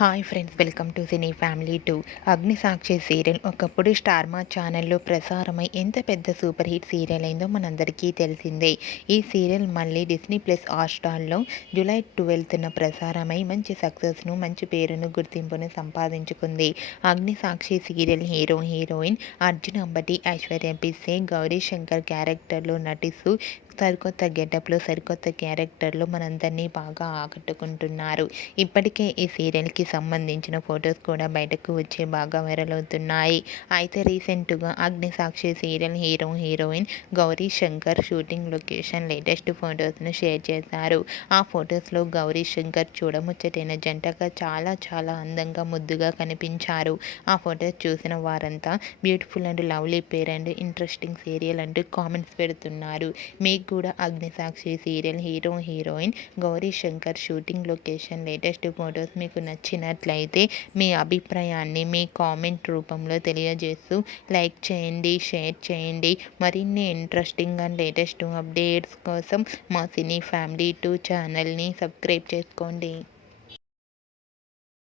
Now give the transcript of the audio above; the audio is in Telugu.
Hi friends welcome to cine family to Agnisakshi serial ఒకప్పుడు స్టార్మా ఛానల్లో ప్రసారమై ఎంత పెద్ద సూపర్ హిట్ సీరియల్ అయిందో మనందరికీ తెలిసిందే. ఈ సీరియల్ మళ్ళీ డిస్నీ ప్లస్ హాట్స్టార్లో జూలై ట్వెల్త్న ప్రసారమై మంచి సక్సెస్ను మంచి పేరును గుర్తింపును సంపాదించుకుంది. Agnisakshi serial hero heroine Arjun Ambati Aishwarya Pisse Gowri Shankar క్యారెక్టర్లో నటిస్తూ సరికొత్త గెటప్లో సరికొత్త క్యారెక్టర్లో మనందరినీ బాగా ఆకట్టుకుంటున్నారు. ఇప్పటికే ఈ సీరియల్కి సంబంధించిన ఫొటోస్ కూడా బయటకు వచ్చి బాగా వైరల్ అవుతున్నాయి. అయితే రీసెంట్గా Agnisakshi serial hero heroine Gauri Shankar shooting location latest ఫొటోస్ను share చేశారు. ఆ ఫొటోస్లో గౌరీ శంకర్ చూడముచ్చటైన జంటగా చాలా చాలా అందంగా ముద్దుగా కనిపించారు. ఆ ఫొటోస్ చూసిన వారంతా beautiful and lovely pair and interesting serial అంటూ కామెంట్స్ పెడుతున్నారు. మీకు కూడా Agnisakshi serial hero heroine Gauri Shankar shooting location latest photos మీకు నచ్చినట్లయితే మీ అభిప్రాయాన్ని మీ కామెంట్ రూపంలో తెలియజేస్తూ లైక్ చేయండి షేర్ చేయండి. మరిన్ని ఇంట్రెస్టింగ్ అండ్ లేటెస్ట్ అప్డేట్స్ కోసం మా సినీ ఫ్యామిలీ టూ ఛానల్ని సబ్స్క్రైబ్ చేసుకోండి.